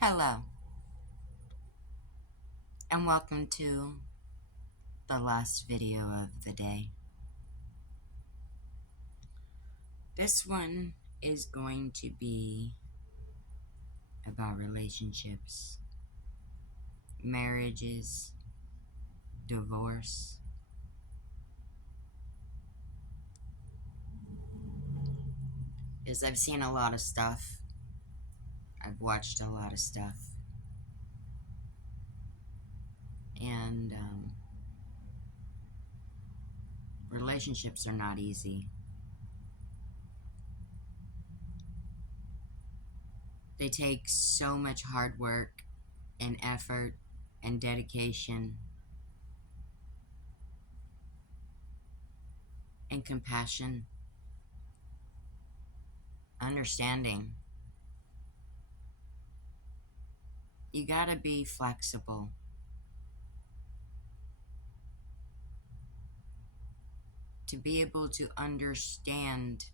Hello, and welcome to the last video of the day. This one is going to be about relationships, marriages, divorce. Because I've seen a lot of stuff, I've watched a lot of stuff, and relationships are not easy. They take so much hard work and effort and dedication and compassion, understanding. You gotta be flexible to be able to understand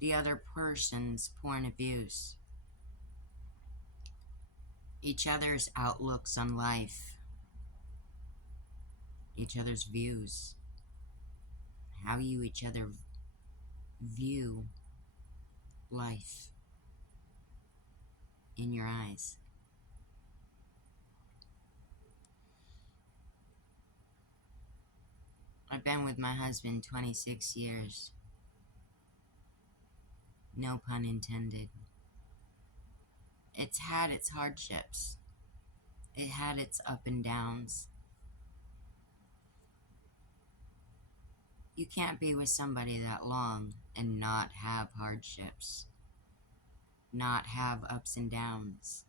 the other person's point of views, each other's outlooks on life, each other's views, how you each other view life in your eyes. I've been with my husband 26 years. No pun intended. It's had its hardships. It had its up and downs. You can't be with somebody that long and not have hardships, not have ups and downs.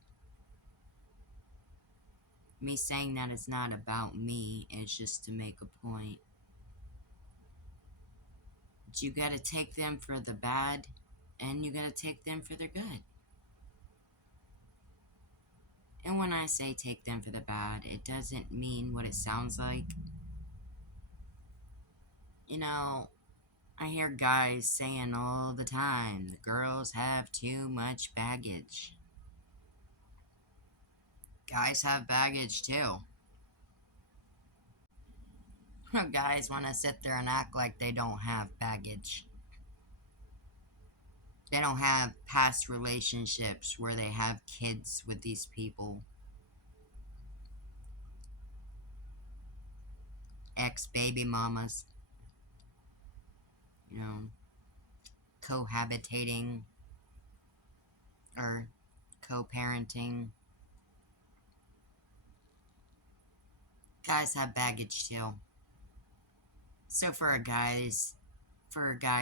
Me saying that is not about me, it's just to make a point. But you gotta take them for the bad, and you gotta take them for their good. And when I say take them for the bad, it doesn't mean what it sounds like. You know, I hear guys saying all the time, the girls have too much baggage. Guys have baggage too. Guys want to sit there and act like they don't have baggage. They don't have past relationships where they have kids with these people. Ex-baby mamas. You know, cohabitating or co-parenting. Guys have baggage too. So for a guy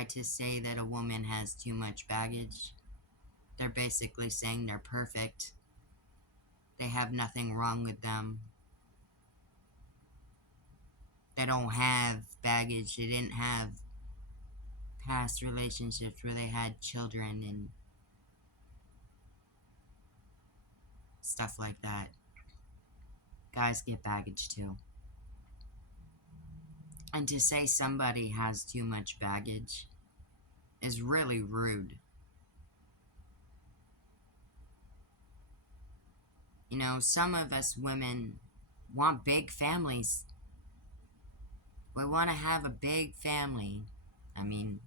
to say that a woman has too much baggage, they're basically saying they're perfect. They have nothing wrong with them. They don't have baggage. They didn't have past relationships where they had children and stuff like that. Guys get baggage too. And to say somebody has too much baggage is really rude. You know, some of us women want big families. We want to have a big family. I mean,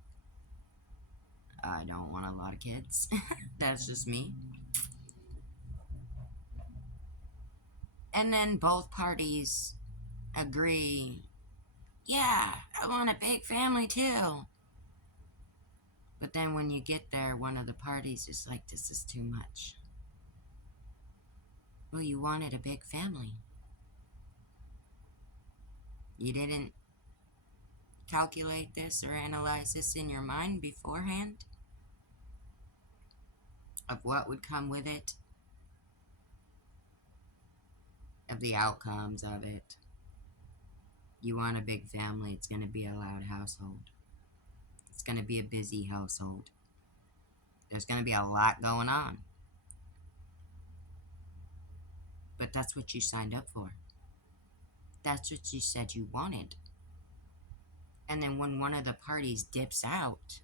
I don't want a lot of kids. That's just me. And then both parties agree, yeah, I want a big family too. But then when you get there, one of the parties is like, this is too much. Well, you wanted a big family. You didn't calculate this or analyze this in your mind beforehand of what would come with it, of the outcomes of it. You want a big family, it's going to be a loud household. It's going to be a busy household. There's going to be a lot going on. But that's what you signed up for. That's what you said you wanted. And then when one of the parties dips out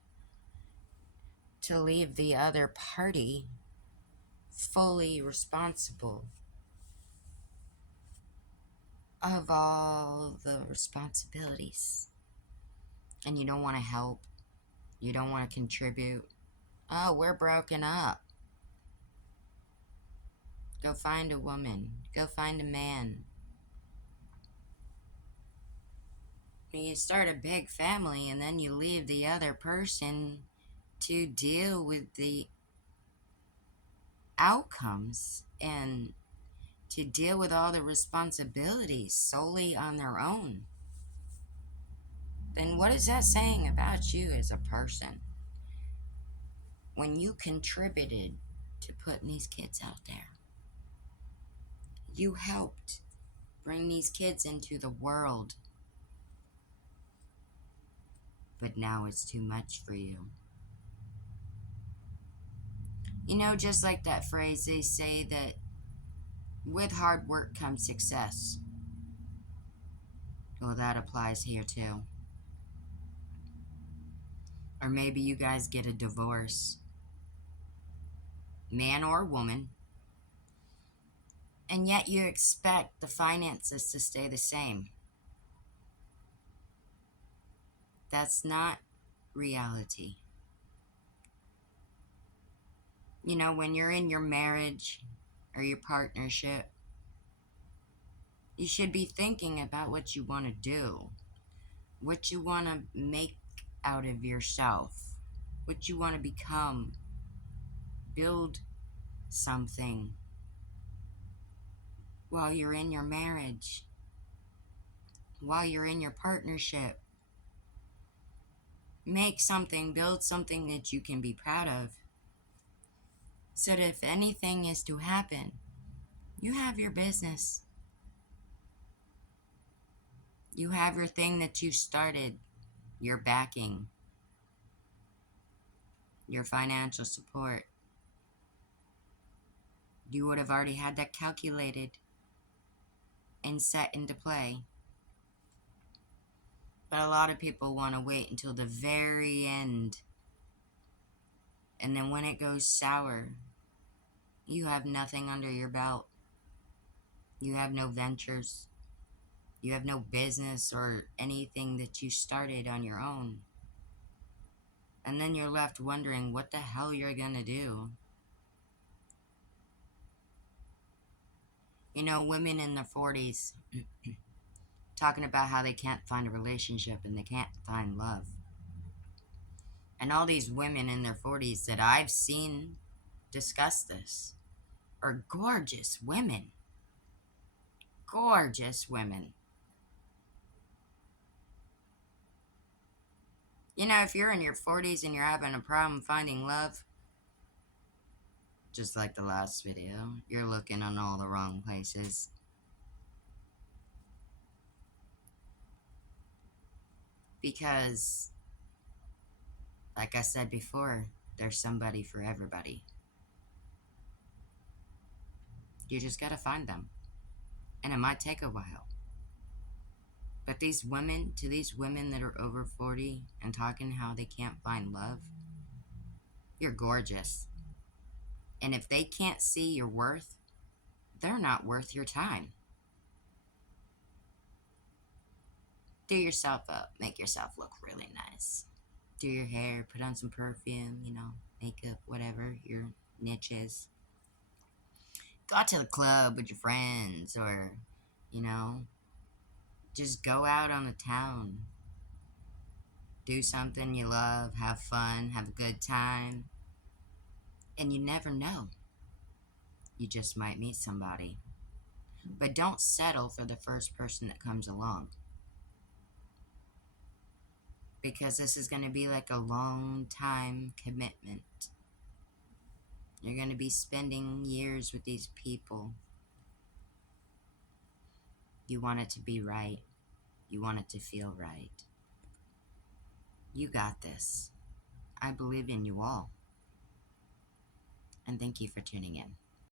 to leave the other party fully responsible of all the responsibilities. And you don't want to help. You don't want to contribute. Oh, we're broken up. Go find a woman. Go find a man. You start a big family and then you leave the other person to deal with the outcomes and to deal with all the responsibilities solely on their own. Then what is that saying about you as a person? When you contributed to putting these kids out there, you helped bring these kids into the world, but now it's too much for you. You know, just like that phrase, they say that with hard work comes success. Well, that applies here too. Or maybe you guys get a divorce, man or woman, and yet you expect the finances to stay the same. That's not reality. You know, when you're in your marriage or your partnership, you should be thinking about what you want to do, what you want to make out of yourself, what you want to become, build something while you're in your marriage, while you're in your partnership. Make something, build something that you can be proud of, so that if anything is to happen, you have your business. You have your thing that you started, your backing, your financial support. You would have already had that calculated and set into play. But a lot of people want to wait until the very end. And then when it goes sour, you have nothing under your belt. You have no ventures. You have no business or anything that you started on your own. And then you're left wondering what the hell you're going to do. You know, women in their 40s talking about how they can't find a relationship and they can't find love. And all these women in their 40s that I've seen discuss this are gorgeous women. Gorgeous women. You know, if you're in your 40s and you're having a problem finding love, just like the last video, you're looking on all the wrong places. Because, like I said before, there's somebody for everybody. You just gotta find them. And it might take a while. But these women, to these women that are over 40 and talking how they can't find love, you're gorgeous. And if they can't see your worth, they're not worth your time. Do yourself up. Make yourself look really nice. Do your hair, put on some perfume, you know, makeup, whatever your niche is. Go out to the club with your friends or, you know, just go out on the town. Do something you love, have fun, have a good time. And you never know. You just might meet somebody. But don't settle for the first person that comes along. Because this is going to be like a long time commitment. You're going to be spending years with these people. You want it to be right. You want it to feel right. You got this. I believe in you all. And thank you for tuning in.